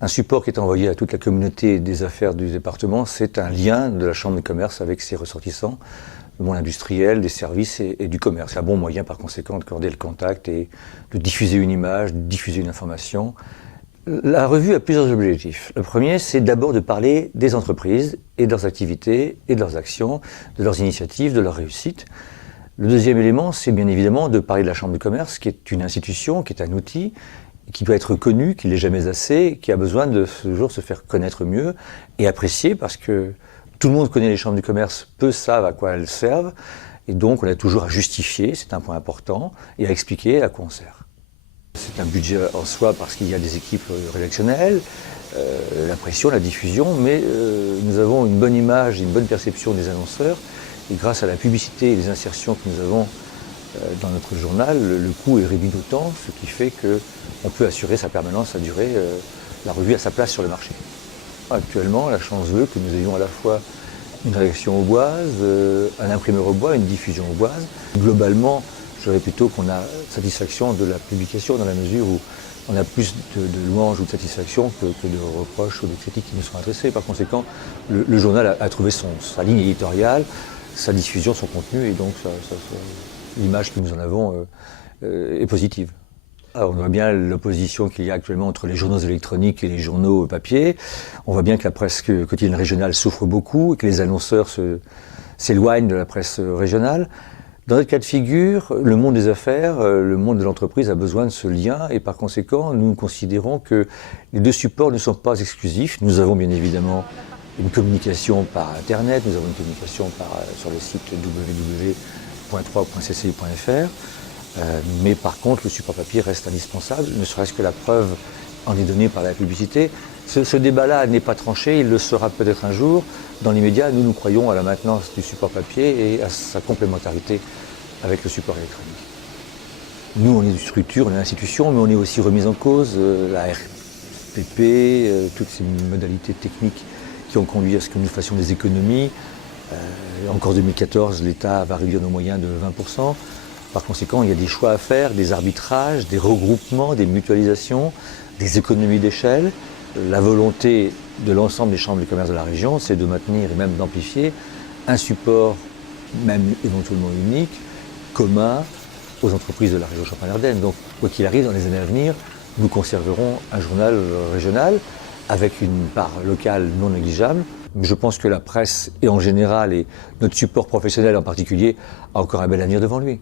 Un support qui est envoyé à toute la communauté des affaires du département, c'est un lien de la Chambre de commerce avec ses ressortissants, le monde industriel, des services et du commerce. C'est un bon moyen par conséquent de corder le contact et de diffuser une image, de diffuser une information. La revue a plusieurs objectifs. Le premier, c'est d'abord de parler des entreprises et de leurs activités et de leurs actions, de leurs initiatives, de leurs réussites. Le deuxième élément, c'est bien évidemment de parler de la Chambre de commerce, qui est une institution, qui est un outil, qui doit être connu, qui n'est jamais assez, qui a besoin de ce jour se faire connaître mieux et apprécier, parce que tout le monde connaît les chambres de commerce, peu savent à quoi elles servent, et donc on a toujours à justifier, c'est un point important, et à expliquer à quoi on sert. C'est un budget en soi parce qu'il y a des équipes rédactionnelles, la pression, la diffusion, mais nous avons une bonne image, une bonne perception des annonceurs, et grâce à la publicité et les insertions que nous avons dans notre journal, le coût est réduit d'autant, ce qui fait qu'on peut assurer sa permanence, sa durée, la revue a sa place sur le marché. Actuellement, la chance veut que nous ayons à la fois une rédaction auboise, un imprimeur au bois, une diffusion auboise. Globalement, je dirais plutôt qu'on a satisfaction de la publication dans la mesure où on a plus de louanges ou de satisfaction que de reproches ou de critiques qui nous sont adressées. Par conséquent, le journal a trouvé sa ligne éditoriale, sa diffusion, son contenu, et donc l'image que nous en avons est positive. Alors, on voit bien l'opposition qu'il y a actuellement entre les journaux électroniques et les journaux papier. On voit bien que la presse quotidienne régionale souffre beaucoup et que les annonceurs s'éloignent de la presse régionale. Dans notre cas de figure, le monde des affaires, le monde de l'entreprise a besoin de ce lien, et par conséquent, nous considérons que les deux supports ne sont pas exclusifs. Nous avons bien évidemment une communication par Internet, nous avons une communication sur le site www.3.cci.fr, mais par contre, le support papier reste indispensable, ne serait-ce que la preuve en est donnée par la publicité. Ce débat-là n'est pas tranché, il le sera peut-être un jour. Dans l'immédiat, nous croyons à la maintenance du support papier et à sa complémentarité avec le support électronique. Nous, on est une structure, on est une institution, mais on est aussi remis en cause, la RPP, toutes ces modalités techniques qui ont conduit à ce que nous fassions des économies. Encore 2014, l'État va réduire nos moyens de 20%. Par conséquent, il y a des choix à faire, des arbitrages, des regroupements, des mutualisations, des économies d'échelle. La volonté de l'ensemble des chambres de commerce de la région, c'est de maintenir et même d'amplifier un support, même éventuellement unique, commun aux entreprises de la région Champagne-Ardenne. Donc, quoi qu'il arrive, dans les années à venir, nous conserverons un journal régional avec une part locale non négligeable. Je pense que la presse, et en général, et notre support professionnel en particulier, a encore un bel avenir devant lui.